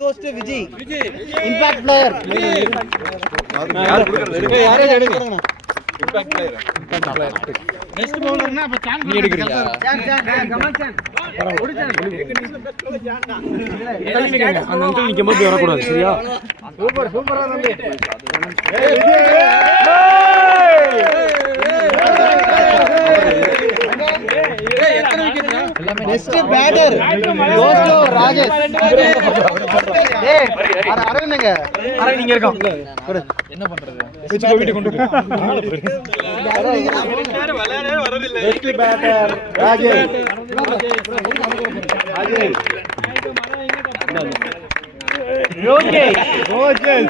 goes to Vijay. Impact player. Impact player. Best bowler na appo chance edukriya. Gaman chance. Odu chance. அந்த uncle நிக்கும்போது வர கூடாது சரியா? Super சூப்பரா தம்பி. Best batter goes to Rajesh. Hey, அரவிந்தங்க. Aravind இங்க இருக்கான். என்ன பண்றது? வெச்சு வீட்டுக்கு கொண்டு போ. Best batter Rajesh.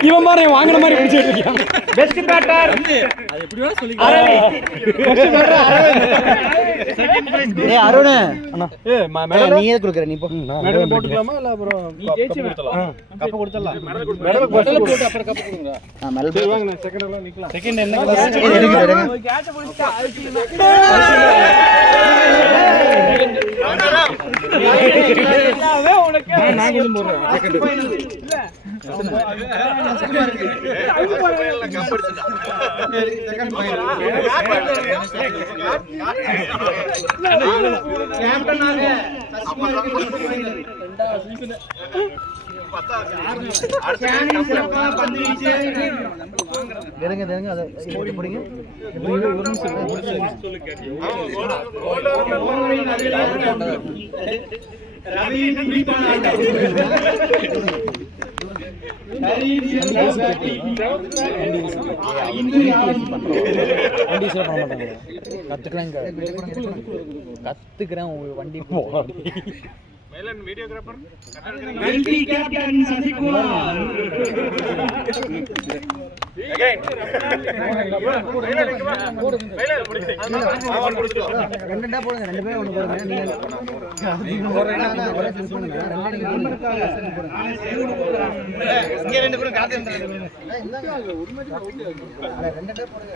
இவன் மாதிரி வாங்குற மாதிரி பிடிச்சிட்டு இருக்கான். பெஸ்ட் பேட்டர் அது எப்படி வேணா சொல்லிக்க. Best batter second prize. ஏய் அருண் அண்ணா மேடம் நீ ஏது குடுக்குற? நீ போ. மேடம் போட்டுக்கலாமா இல்ல அப்புறம் கப் கொடுத்தலாம். கப் கொடுத்தலாம். மேடம் போட்டு அப்புறம் கப் கொடுங்க. மேடம் சரி வாங்க செகண்ட் எல்லாம் நிக்கலாம். செகண்ட் என்ன கிளாஸ் எடுங்க ஒரு கேட்ச் பிடிச்சா உனக்கு நான் கொண்டு போறேன் செகண்ட் இல்ல செகண்ட் ஃபைனல் கேப்டன் ஆக சசிகுமாருக்கு ஃபைனல் இருங்க அதை போடுங்க கத்துக்கிறேன் வண்டி Mailan videographer Melty captain Sasikumar again Mailan முடிச்சு ரெண்டா போடுங்க ரெண்டு பேரும் ஒன்னு போடுங்க நீங்க ஒரே சென்ஸ் பண்ணுங்க இங்க ரெண்டு பேரும் காத்து இருந்தாங்க ரெண்டா போடுங்க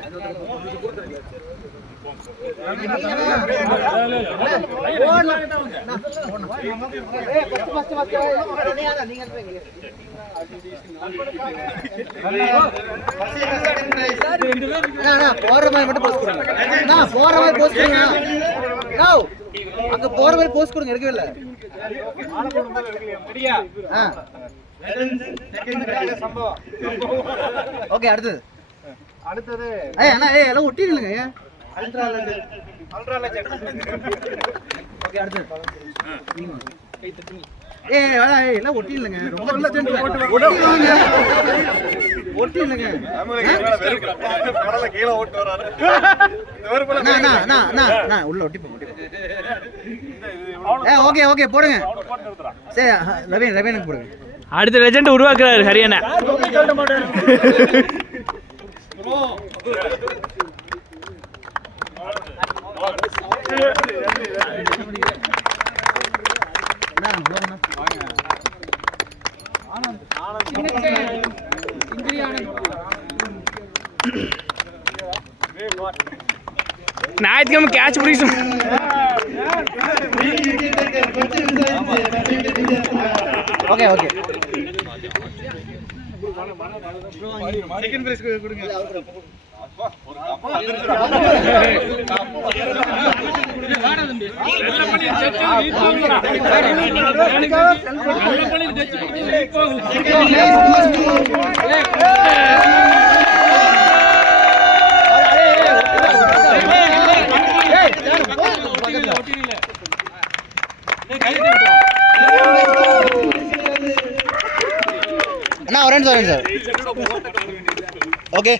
அங்க போற மாதிரி போஸ்ட் கொடுங்க எடுக்கவே இல்ல ஓகே அடுத்தது எல்லாம் ஒட்டிடுங்க அல்ட்ரா லெஜெண்ட் ஓகே அடுத்து கை தட்டுங்க எல்லாம் ஒட்டி இல்லங்க ரொம்ப டிஸ்டன்ஸ் ஒட்டி இல்லங்க கீழ ஓட்டு வராரு நான் உள்ள ஒட்டி போங்க ஓகே ஓகே போடுங்க சரி ரவீனுக்கு போடுங்க அடுத்த லெஜெண்ட் உருவாக்குறாரு ஹரியானா ஞாயிற்றுக்கிழமை கேட்ச் பிடிக்கும் ஓகே ஓகே செகண்ட் பிரைஸ் கொடுங்க அண்ணா வரேன் சார் ஓகே